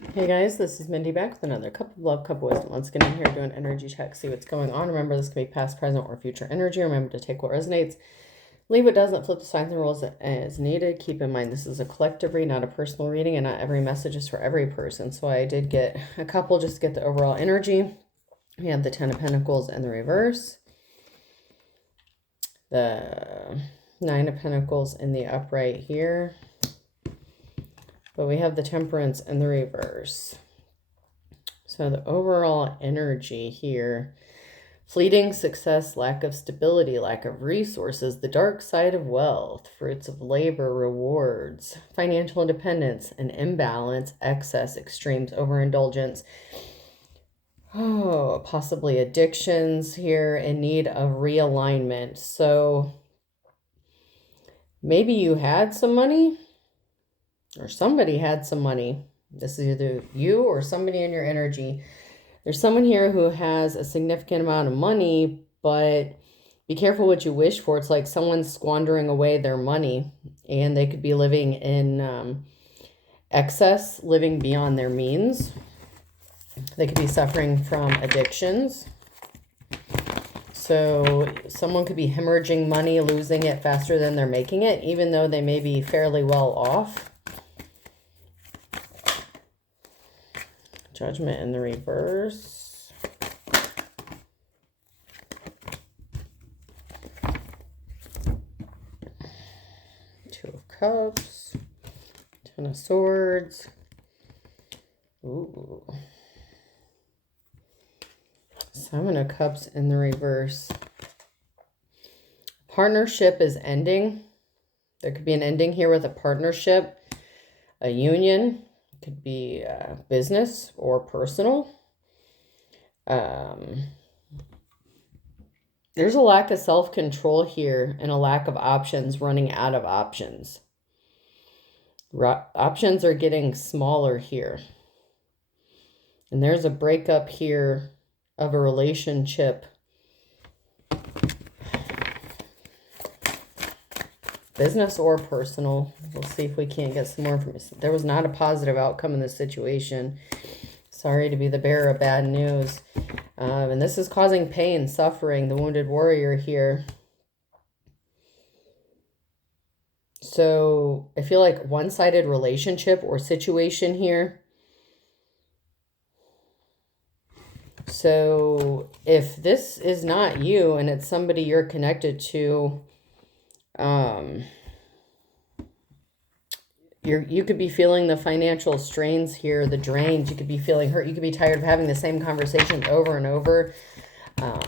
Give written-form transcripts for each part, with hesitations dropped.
Hey guys, this is Mindy back with another cup of love, cup of wisdom. Let's get in here, do an energy check, see what's going on. Remember, this can be past, present, or future energy. Remember to take what resonates, leave what doesn't, flip the signs and rules as needed. Keep in mind, this is a collective read, not a personal reading, and not every message is for every person. So I did get a couple just to get the overall energy. We have the Ten of Pentacles in the reverse, the Nine of Pentacles in the upright here. But we have the Temperance in the reverse. So the overall energy here, fleeting success, lack of stability, lack of resources, the dark side of wealth, fruits of labor, rewards, financial independence, an imbalance, excess, extremes, overindulgence. Oh, possibly addictions here in need of realignment. So maybe you had some money or somebody had some money. This is either you or somebody in your energy. There's someone here who has a significant amount of money, but be careful what you wish for. It's like someone's squandering away their money, and they could be living in excess, living beyond their means. They could be suffering from addictions. So someone could be hemorrhaging money, losing it faster than they're making it, even though they may be fairly well off. Judgment in the reverse. Two of Cups. Ten of Swords. Ooh. Seven of Cups in the reverse. Partnership is ending. There could be an ending here with a partnership, a union. Could be business or personal. There's a lack of self-control here and a lack of options, running out of options. Options are getting smaller here. And there's a breakup here of a relationship. Business or personal. We'll see if we can't get some more information. There was not a positive outcome in this situation. Sorry to be the bearer of bad news. And this is causing pain, suffering, the wounded warrior here. So I feel like one-sided relationship or situation here. So if this is not you and it's somebody you're connected to, you could be feeling the financial strains here, the drains. You could be feeling hurt. You could be tired of having the same conversations over and over.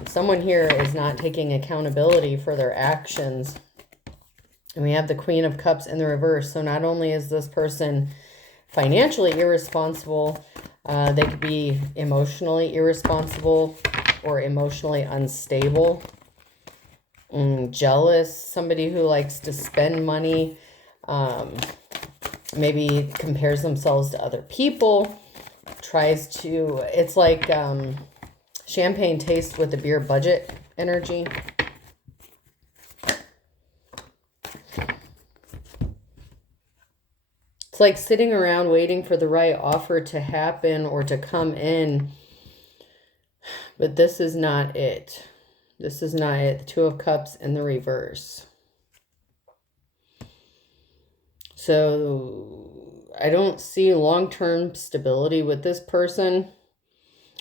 Someone here is not taking accountability for their actions. And we have the Queen of Cups in the reverse. So not only is this person financially irresponsible, they could be emotionally irresponsible or emotionally unstable. Jealous, somebody who likes to spend money, maybe compares themselves to other people, tries to, it's like champagne taste with the beer budget energy. It's like sitting around waiting for the right offer to happen or to come in, but this is not it. This is not it. The Two of Cups in the reverse. So I don't see long-term stability with this person.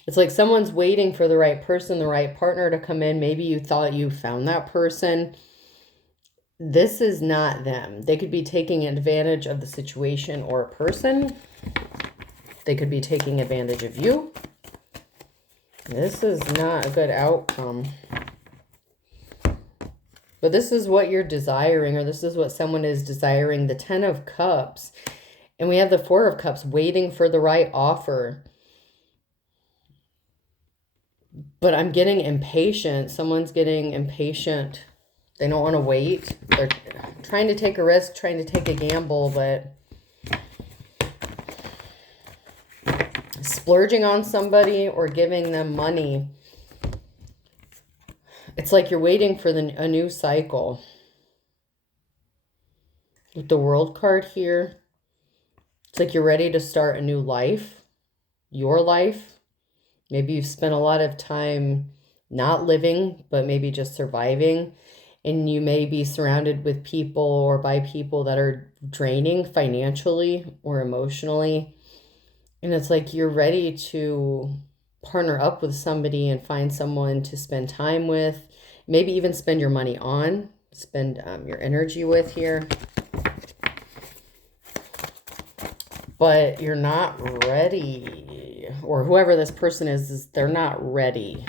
It's like someone's waiting for the right person, the right partner to come in. Maybe you thought you found that person. This is not them. They could be taking advantage of the situation or a person. They could be taking advantage of you. This is not a good outcome. But this is what you're desiring, or this is what someone is desiring. The Ten of Cups. And we have the Four of Cups, waiting for the right offer. But I'm getting impatient. Someone's getting impatient. They don't want to wait. They're trying to take a risk, trying to take a gamble, but splurging on somebody or giving them money. It's like you're waiting for a new cycle. With the World card here, it's like you're ready to start a new life. your life. Maybe you've spent a lot of time not living, but maybe just surviving. And you may be surrounded with people or by people that are draining financially or emotionally. And it's like you're ready to partner up with somebody and find someone to spend time with, maybe even spend your money on, spend your energy with here. But you're not ready, or whoever this person is they're not ready.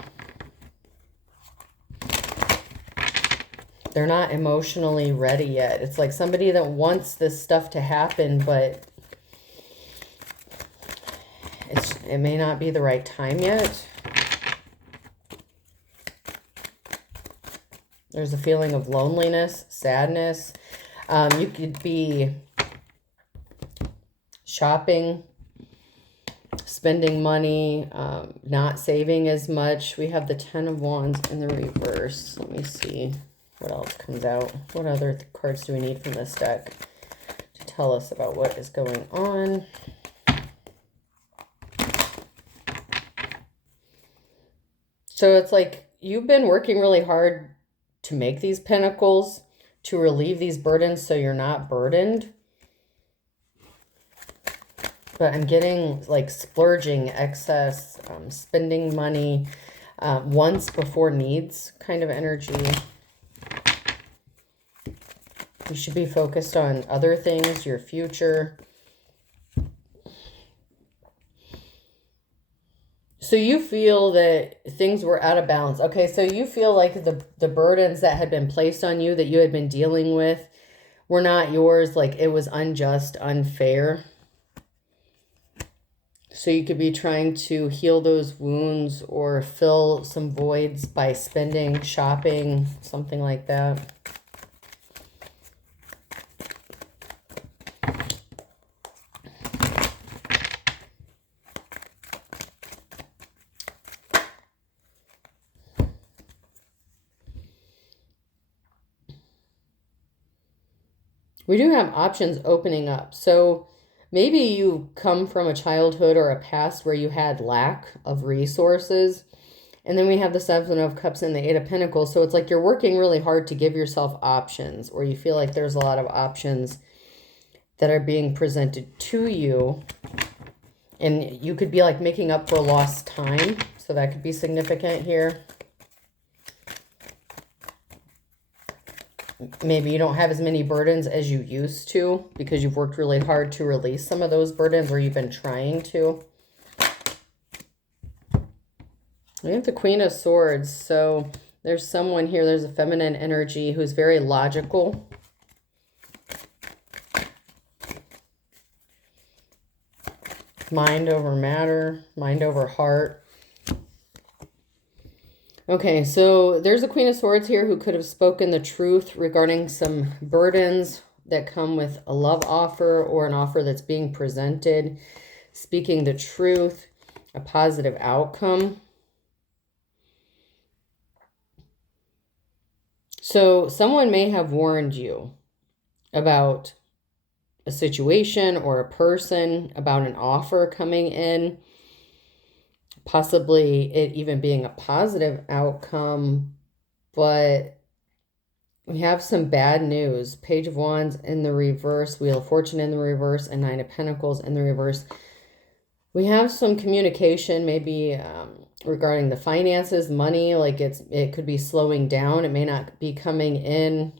They're not emotionally ready yet. It's like somebody that wants this stuff to happen, but it may not be the right time yet. There's a feeling of loneliness, sadness. You could be shopping, spending money, not saving as much. We have the 10 of Wands in the reverse. Let me see what else comes out. What other cards do we need from this deck to tell us about what is going on? So it's like you've been working really hard to make these pentacles, to relieve these burdens so you're not burdened. But I'm getting like splurging, excess, spending money, wants before needs kind of energy. You should be focused on other things, your future. So you feel that things were out of balance. Okay, so you feel like the burdens that had been placed on you, that you had been dealing with, were not yours. Like it was unjust, unfair. So you could be trying to heal those wounds or fill some voids by spending, shopping, something like that. We do have options opening up. So maybe you come from a childhood or a past where you had lack of resources. And then we have the 7 of Cups and the 8 of Pentacles. So it's like you're working really hard to give yourself options, or you feel like there's a lot of options that are being presented to you. And you could be like making up for lost time. So that could be significant here. Maybe you don't have as many burdens as you used to because you've worked really hard to release some of those burdens, or you've been trying to. We have the Queen of Swords. So there's someone here, there's a feminine energy who's very logical. Mind over matter, mind over heart. Okay, so there's a Queen of Swords here who could have spoken the truth regarding some burdens that come with a love offer or an offer that's being presented. Speaking the truth, a positive outcome. So someone may have warned you about a situation or a person, about an offer coming in. Possibly it even being a positive outcome, but we have some bad news. Page of Wands in the reverse, Wheel of Fortune in the reverse, and 9 of Pentacles in the reverse. We have some communication maybe regarding the finances, money, like it could be slowing down. It may not be coming in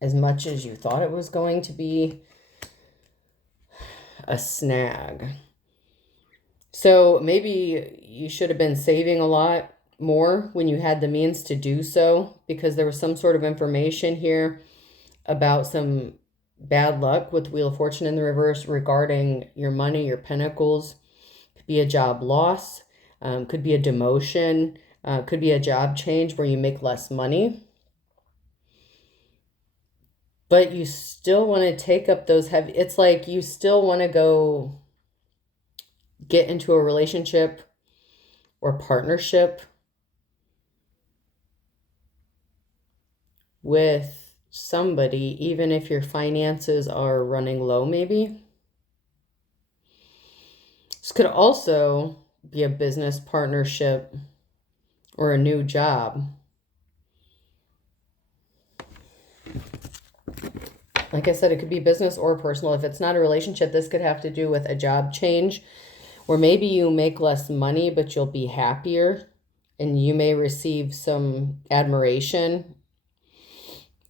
as much as you thought it was going to be. A snag. So maybe you should have been saving a lot more when you had the means to do so, because there was some sort of information here about some bad luck with Wheel of Fortune in the reverse regarding your money, your pentacles. Could be a job loss, could be a demotion, could be a job change where you make less money. But you still want to take up those heavy, it's like you still want to go get into a relationship or partnership with somebody, even if your finances are running low maybe. This could also be a business partnership or a new job. Like I said, it could be business or personal. If it's not a relationship, this could have to do with a job change, where maybe you make less money, but you'll be happier, and you may receive some admiration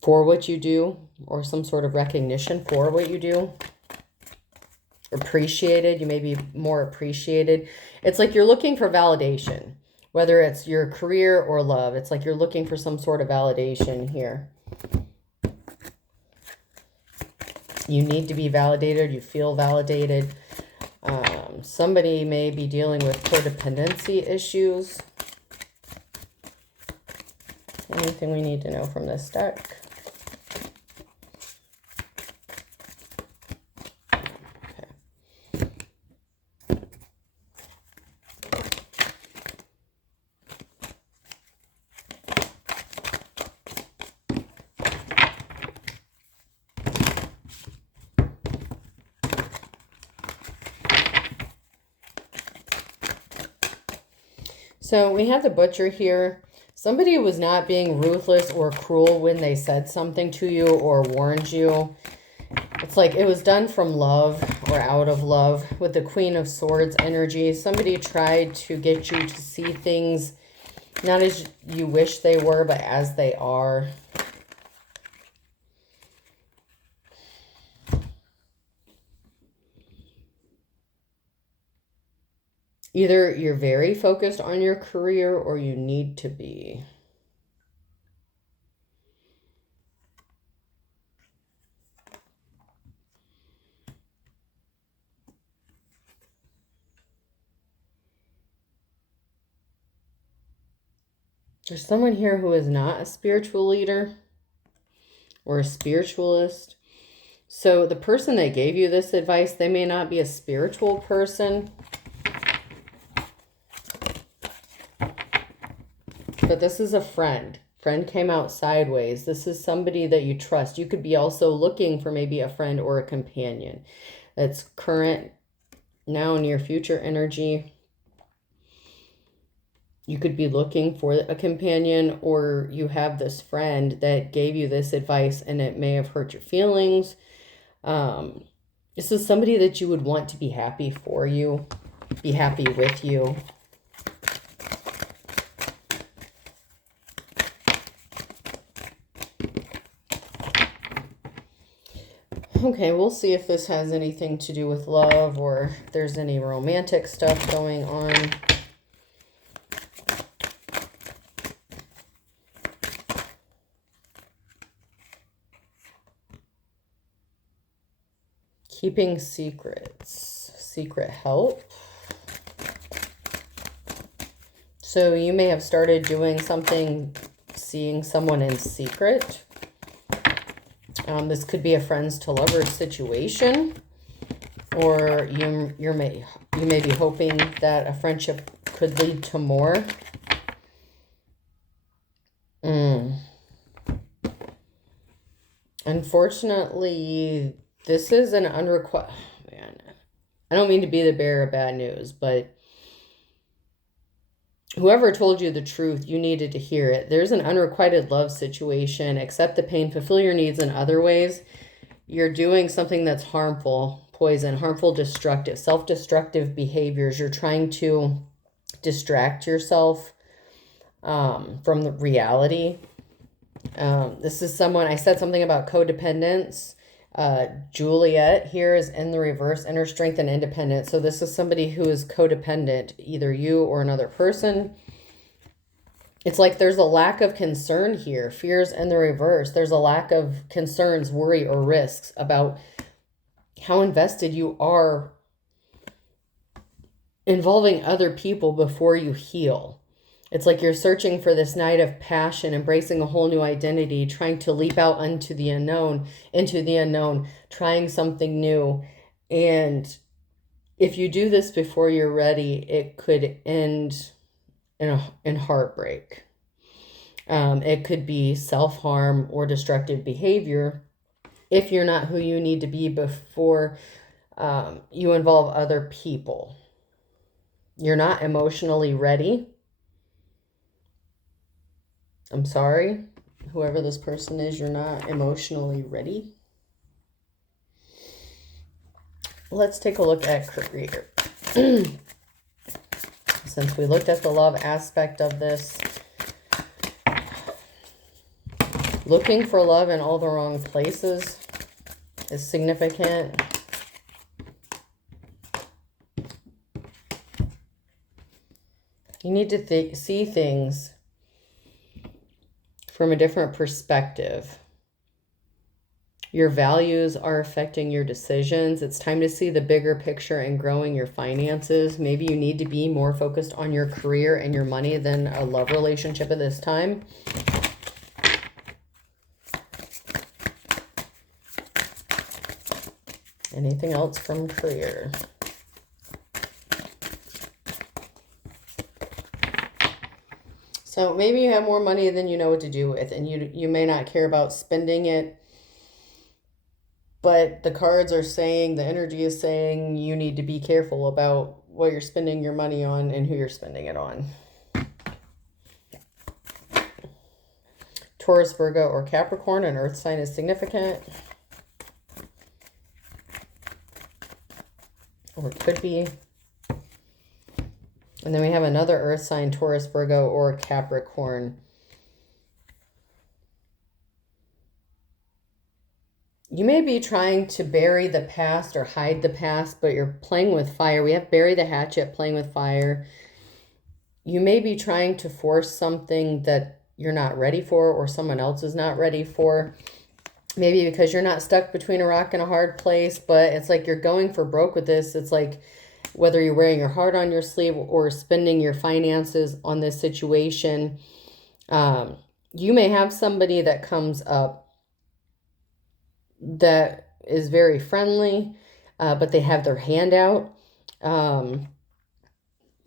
for what you do, or some sort of recognition for what you do. Appreciated, you may be more appreciated. It's like you're looking for validation, whether it's your career or love. It's like you're looking for some sort of validation here. You need to be validated. You feel validated. Somebody may be dealing with codependency issues. Anything we need to know from this deck? So we have the Butcher here. Somebody was not being ruthless or cruel when they said something to you or warned you. It's like it was done from love or out of love. With the Queen of Swords energy, somebody tried to get you to see things not as you wish they were, but as they are. Either you're very focused on your career or you need to be. There's someone here who is not a spiritual leader or a spiritualist. So the person that gave you this advice, they may not be a spiritual person, but this is a friend. Friend came out sideways. This is somebody that you trust. You could be also looking for maybe a friend or a companion. That's current, now, near future energy. You could be looking for a companion, or you have this friend that gave you this advice and it may have hurt your feelings. This is somebody that you would want to be happy for you, be happy with you. Okay, we'll see if this has anything to do with love or if there's any romantic stuff going on. Keeping secrets, secret help. So you may have started doing something, seeing someone in secret. This could be a friends to lovers situation, or you may be hoping that a friendship could lead to more. Unfortunately, this is an unrequited. Man, I don't mean to be the bearer of bad news, but whoever told you the truth, you needed to hear it. There's an unrequited love situation. Accept the pain, fulfill your needs in other ways. You're doing something that's harmful, poison, harmful, destructive, self-destructive behaviors. You're trying to distract yourself from the reality. This is someone, I said something about codependence. Juliet here is in the reverse, inner strength and independence. So this is somebody who is codependent, either you or another person. It's like there's a lack of concern here. Fears in the reverse. There's a lack of concerns, worry, or risks about how invested you are involving other people before you heal. It's like you're searching for this night of passion, embracing a whole new identity, trying to leap out into the unknown, trying something new. And if you do this before you're ready, it could end in heartbreak. It could be self-harm or destructive behavior if you're not who you need to be before you involve other people. You're not emotionally ready. I'm sorry, whoever this person is, you're not emotionally ready. Let's take a look at career. Since we looked at the love aspect of this, looking for love in all the wrong places is significant. You need to see things from a different perspective. Your values are affecting your decisions. It's time to see the bigger picture and growing your finances. Maybe you need to be more focused on your career and your money than a love relationship at this time. Anything else from career? So maybe you have more money than you know what to do with, and you may not care about spending it. But the cards are saying, the energy is saying, you need to be careful about what you're spending your money on and who you're spending it on. Taurus, Virgo, or Capricorn, an earth sign is significant. Or it could be. And then we have another earth sign, Taurus, Virgo, or Capricorn. You may be trying to bury the past or hide the past, but you're playing with fire. We have bury the hatchet, playing with fire. You may be trying to force something that you're not ready for or someone else is not ready for. Maybe because you're not stuck between a rock and a hard place, but it's like you're going for broke with this. It's like whether you're wearing your heart on your sleeve or spending your finances on this situation. You may have somebody that comes up that is very friendly, but they have their hand out.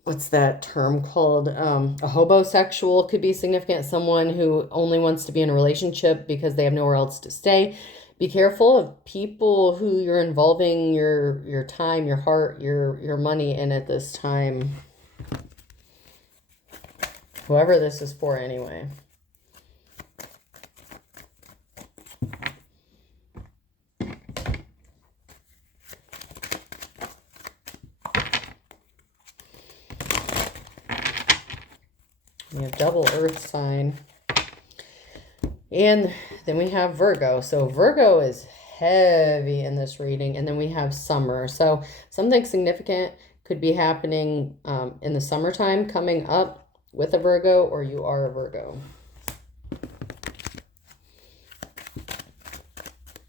What's that term called? A hobosexual could be significant. Someone who only wants to be in a relationship because they have nowhere else to stay. Be careful of people who you're involving your time, your heart, your money in at this time. Whoever this is for anyway. We have double earth sign. And then we have Virgo. So Virgo is heavy in this reading. And then we have summer. So something significant could be happening in the summertime coming up with a Virgo, or you are a Virgo.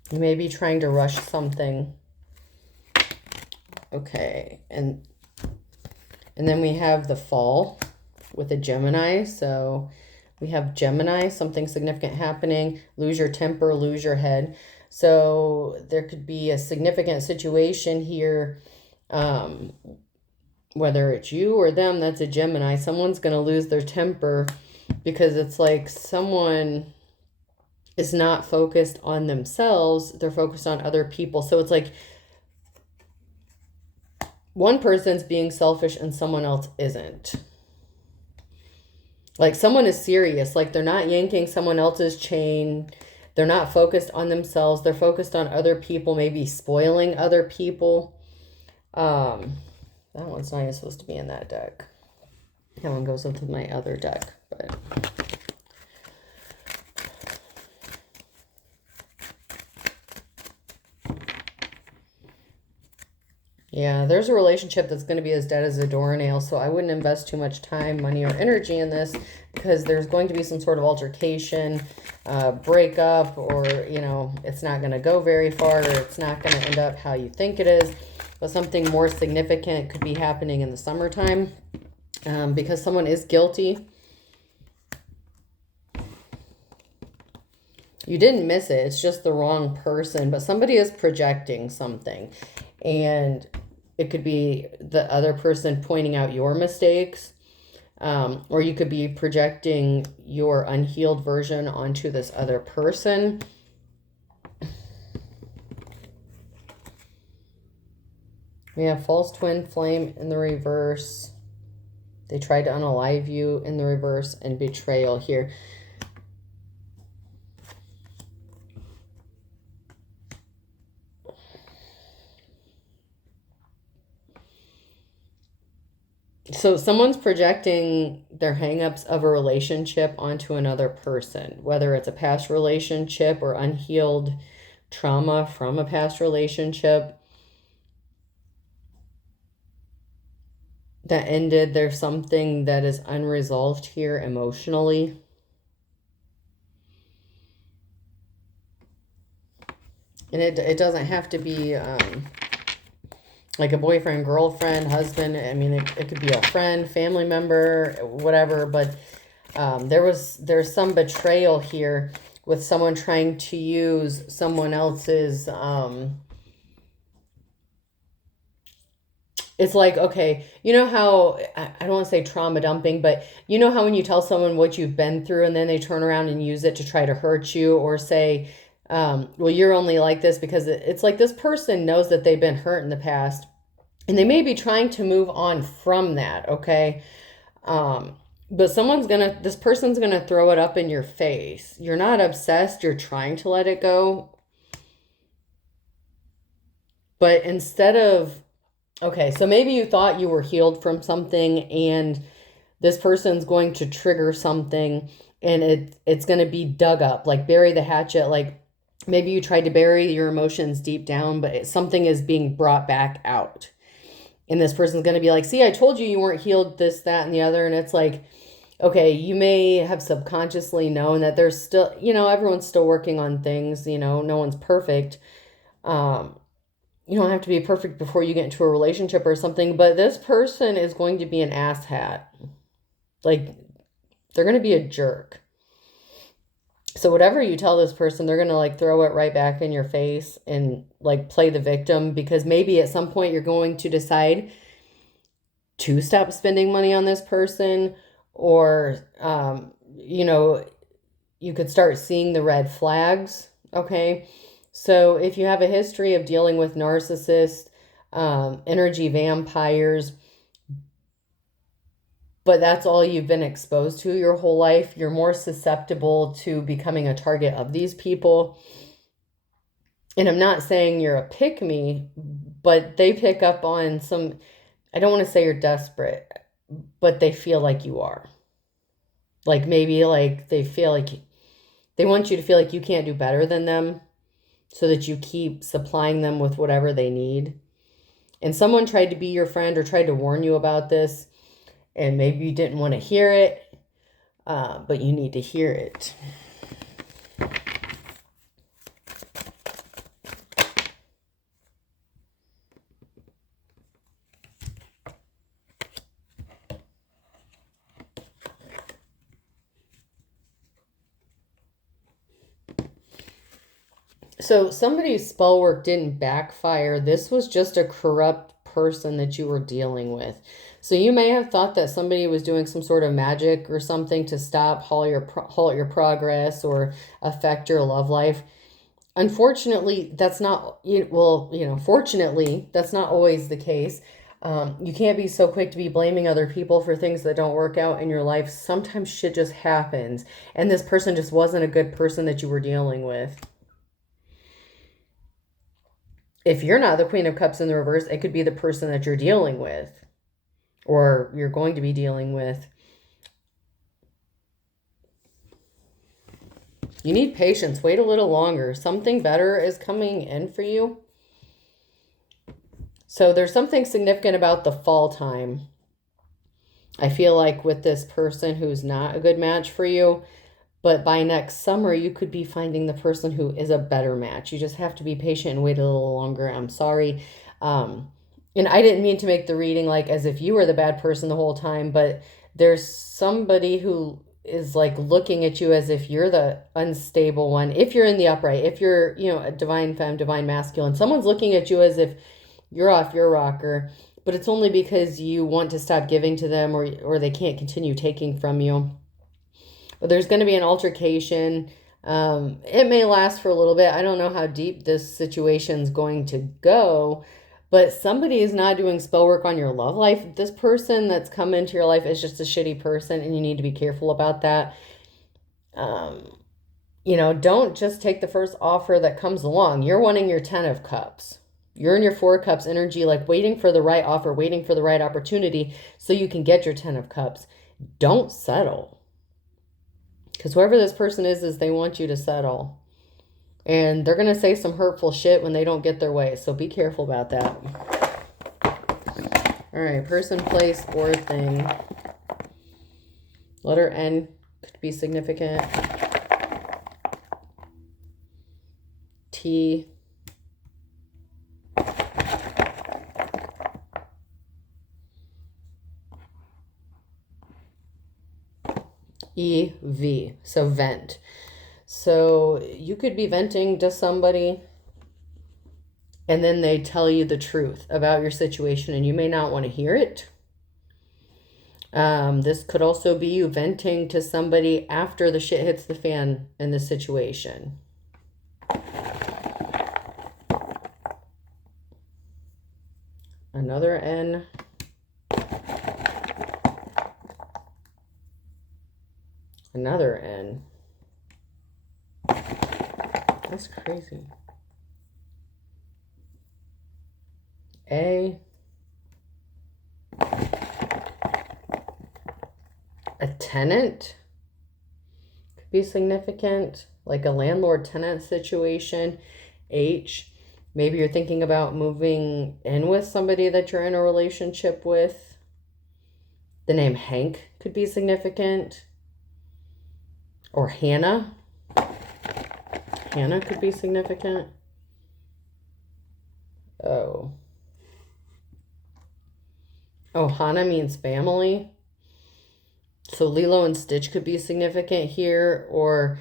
You may be trying to rush something. Okay. And then we have the fall with a Gemini. So we have Gemini, something significant happening, lose your temper, lose your head. So there could be a significant situation here, whether it's you or them, that's a Gemini. Someone's going to lose their temper because it's like someone is not focused on themselves. They're focused on other people. So it's like one person's being selfish and someone else isn't. Like someone is serious, like they're not yanking someone else's chain. They're not focused on themselves. They're focused on other people, maybe spoiling other people. That one's not even supposed to be in that deck. That one goes with my other deck, but yeah, there's a relationship that's going to be as dead as a doornail, so I wouldn't invest too much time, money, or energy in this because there's going to be some sort of altercation, breakup, or, you know, it's not going to go very far, or it's not going to end up how you think it is. But something more significant could be happening in the summertime because someone is guilty. You didn't miss it. It's just the wrong person, but somebody is projecting something. And it could be the other person pointing out your mistakes, or you could be projecting your unhealed version onto this other person. We have false twin flame in the reverse. They tried to unalive you in the reverse, and betrayal here. So someone's projecting their hangups of a relationship onto another person, whether it's a past relationship or unhealed trauma from a past relationship that ended. There's something that is unresolved here emotionally. And it doesn't have to be like a boyfriend, girlfriend, husband. I mean, it could be a friend, family member, whatever. But there's some betrayal here with someone trying to use someone else's. It's like, okay, you know how, I don't want to say trauma dumping, but you know how when you tell someone what you've been through and then they turn around and use it to try to hurt you, or say, well, you're only like this because it's like this person knows that they've been hurt in the past and they may be trying to move on from that, okay? But this person's gonna throw it up in your face. You're not obsessed, you're trying to let it go. But instead of, okay, so maybe you thought you were healed from something and this person's going to trigger something and it's going to be dug up, like bury the hatchet. Like maybe you tried to bury your emotions deep down, but something is being brought back out. And this person's going to be like, see, I told you weren't healed, this, that, and the other. And it's like, okay, you may have subconsciously known that there's still, everyone's still working on things, no one's perfect. You don't have to be perfect before you get into a relationship or something, but this person is going to be an asshat. Like, they're going to be a jerk. So whatever you tell this person, they're going to like throw it right back in your face and like play the victim, because maybe at some point you're going to decide to stop spending money on this person, or, you could start seeing the red flags. Okay. So if you have a history of dealing with narcissists, energy vampires, but that's all you've been exposed to your whole life, you're more susceptible to becoming a target of these people. And I'm not saying you're a pick-me, but they pick up on some, I don't want to say you're desperate, but they feel like you are. Like maybe like they feel like they want you to feel like you can't do better than them, so that you keep supplying them with whatever they need. And someone tried to be your friend or tried to warn you about this, and maybe you didn't want to hear it, but you need to hear it. So somebody's spell work didn't backfire. This was just a corrupt person that you were dealing with. So you may have thought that somebody was doing some sort of magic or something to stop, halt your progress or affect your love life. Unfortunately, that's not, fortunately, that's not always the case. You can't be so quick to be blaming other people for things that don't work out in your life. Sometimes shit just happens, and this person just wasn't a good person that you were dealing with. If you're not the Queen of Cups in the reverse, it could be the person that you're dealing with, or you're going to be dealing with. You need patience. Wait a little longer. Something better is coming in for you. So there's something significant about the fall time. I feel like with this person who's not a good match for you, but by next summer, you could be finding the person who is a better match. You just have to be patient and wait a little longer. I'm sorry. And I didn't mean to make the reading like as if you were the bad person the whole time, but there's somebody who is like looking at you as if you're the unstable one. If you're in the upright, if you're, a divine femme, divine masculine, someone's looking at you as if you're off your rocker, but it's only because you want to stop giving to them, or they can't continue taking from you. But there's going to be an altercation. It may last for a little bit. I don't know how deep this situation's going to go, But somebody is not doing spell work on your love life. This person that's come into your life is just a shitty person, and you need to be careful about that. Don't just take the first offer that comes along. You're wanting your 10 of cups. You're in your 4 of cups energy, like waiting for the right offer, waiting for the right opportunity so you can get your 10 of cups. Don't settle. Because whoever this person is they want you to settle. And they're going to say some hurtful shit when they don't get their way. So be careful about that. All right, person, place, or thing. Letter N could be significant. T. E, V. So vent. So you could be venting to somebody and then they tell you the truth about your situation and you may not want to hear it. This could also be you venting to somebody after the shit hits the fan in the situation. Another N. Another N. That's crazy. A. A tenant could be significant, like a landlord-tenant situation. H. Maybe you're thinking about moving in with somebody that you're in a relationship with. The name Hank could be significant. Or Hannah. Hannah could be significant. Oh. Oh, Hannah means family. So Lilo and Stitch could be significant here. Or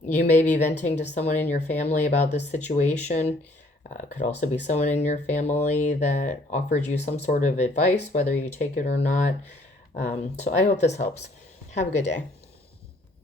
you may be venting to someone in your family about this situation. Could also be someone in your family that offered you some sort of advice, whether you take it or not. So I hope this helps. Have a good day.